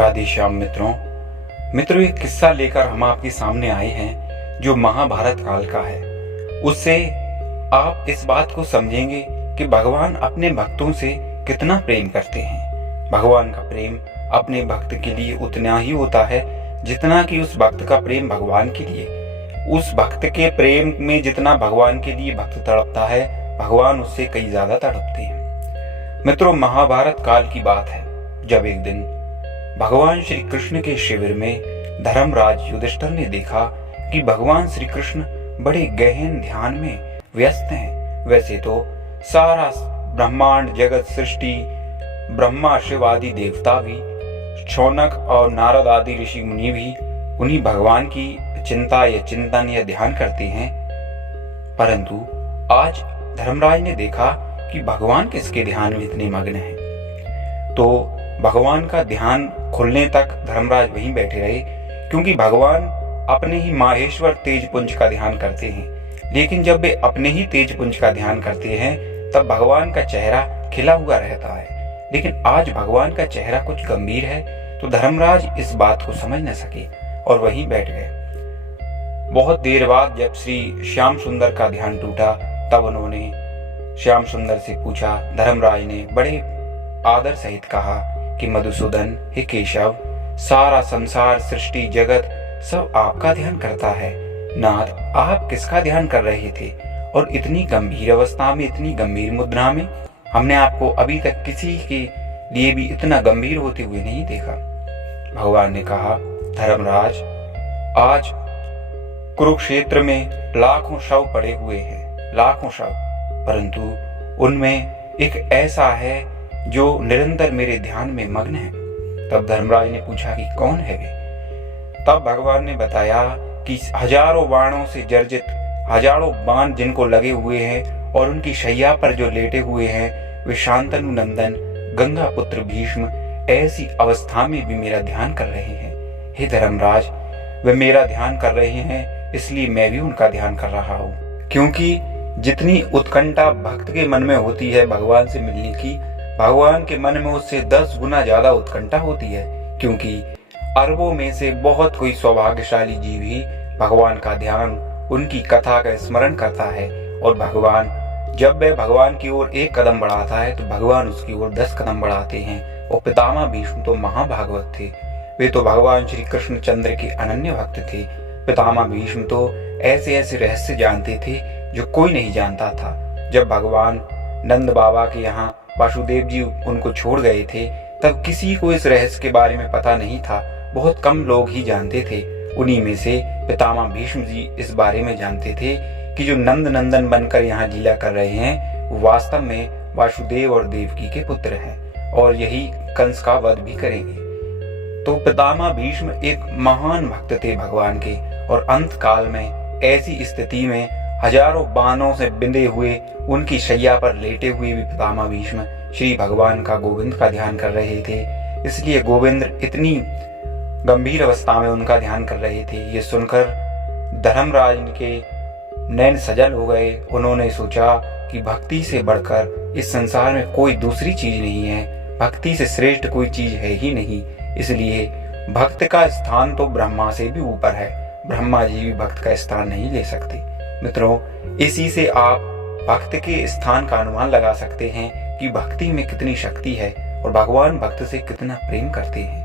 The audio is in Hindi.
राधे श्याम मित्रों एक किस्सा लेकर हम आपके सामने आए हैं जो महाभारत काल का है। उससे आप इस बात को समझेंगे कि भगवान अपने भक्तों से कितना प्रेम करते हैं। भगवान का प्रेम अपने भक्त के लिए उतना ही होता है जितना कि उस भक्त का प्रेम भगवान के लिए। उस भक्त के प्रेम में जितना भगवान के लिए भक्त तड़पता है, भगवान उससे कई ज्यादा तड़पते हैं। मित्रों, महाभारत काल की बात है जब एक दिन भगवान श्री कृष्ण के शिविर में धर्मराज युधिष्ठिर ने देखा कि भगवान श्री कृष्ण बड़े गहन ध्यान में व्यस्त हैं। वैसे तो सारा ब्रह्मांड जगत सृष्टि, ब्रह्मा शिव आदि देवता भी, शौनक और नारद आदि ऋषि मुनि भी उन्हीं भगवान की चिंता या चिंतन या ध्यान करते हैं, परंतु आज धर्मराज ने देखा कि भगवान किसके ध्यान में इतने मग्न हैं। तो भगवान का ध्यान खुलने तक धर्मराज वहीं बैठे रहे, क्योंकि भगवान अपने ही माहेश्वर तेजपुंज का ध्यान करते हैं। लेकिन जब वे अपने ही तेजपुंज का ध्यान करते हैं तब भगवान का चेहरा खिला हुआ रहता है। लेकिन आज भगवान का चेहरा कुछ गंभीर है, तो धर्मराज इस बात को समझ न सके और वहीं बैठ गए। बहुत देर बाद जब श्री श्याम सुंदर का ध्यान टूटा, तब उन्होंने श्याम सुंदर से पूछा। धर्मराज ने बड़े आदर सहित कहा कि मधुसूदन, हे केशव, सारा संसार सृष्टि जगत सब आपका ध्यान करता है। नाथ, आप किसका ध्यान कर रहे थे? और इतनी गंभीर अवस्था में, इतनी गंभीर मुद्रा में हमने आपको अभी तक किसी के लिए भी इतना गंभीर होते हुए नहीं देखा। भगवान ने कहा, धर्मराज, आज कुरुक्षेत्र में लाखों शव पड़े हुए हैं, लाखों शव, परंतु उनमें एक ऐसा है जो निरंतर मेरे ध्यान में मग्न है। तब धर्मराज ने पूछा कि कौन है वे? तब भगवान ने बताया कि हजारों बाणों से जर्जित, हजारों बाण जिनको लगे हुए हैं और उनकी शैया पर जो लेटे हुए हैं, वे शांतनु नंदन गंगा पुत्र भीष्म ऐसी अवस्था में भी मेरा ध्यान कर रहे हैं। हे धर्मराज, वे मेरा ध्यान कर रहे हैं, इसलिए मैं भी उनका ध्यान कर रहा हूँ। क्योंकि जितनी उत्कंठा भक्त के मन में होती है भगवान से मिलने की, भगवान के मन में उससे 10 गुना ज्यादा उत्कंठा होती है। क्योंकि अरबों में से बहुत कोई सौभाग्यशाली जीव ही भगवान का ध्यान, उनकी कथा का स्मरण करता है, और भगवान जब वह भगवान की ओर एक कदम बढ़ाता है तो भगवान उसकी ओर 10 कदम बढ़ाते हैं। और पितामह भीष्म तो महाभागवत थे, वे तो भगवान श्री कृष्ण चंद्र के अनन्य भक्त थे। पितामह भीष्म तो ऐसे ऐसे रहस्य जानते थे जो कोई नहीं जानता था। जब भगवान नंद बाबा के यहाँ वासुदेव जी उनको छोड़ गए थे, तब किसी को इस रहस्य के बारे में पता नहीं था, बहुत कम लोग ही जानते थे। उन्हीं में से पितामह भीष्म जी इस बारे में जानते थे कि जो नंद नंदन बनकर यहाँ लीला कर रहे हैं, वो वास्तव में वासुदेव और देवकी के पुत्र हैं और यही कंस का वध भी करेंगे। तो पितामह भीष्म एक महान भक्त थे भगवान के, और अंत काल में ऐसी स्थिति में हजारों बाणों से बिंधे हुए उनकी शैया पर लेटे हुए भी पितामह भीष्म श्री भगवान का, गोविंद का ध्यान कर रहे थे। इसलिए गोविंद इतनी गंभीर अवस्था में उनका ध्यान कर रहे थे। ये सुनकर धर्मराज के नैन सजल हो गए। उन्होंने सोचा कि भक्ति से बढ़कर इस संसार में कोई दूसरी चीज नहीं है, भक्ति से श्रेष्ठ कोई चीज है ही नहीं। इसलिए भक्त का स्थान तो ब्रह्मा से भी ऊपर है, ब्रह्मा जी भी भक्त का स्थान नहीं ले सकते। मित्रों, इसी से आप भक्त के स्थान का अनुमान लगा सकते हैं कि भक्ति में कितनी शक्ति है और भगवान भक्त से कितना प्रेम करते हैं।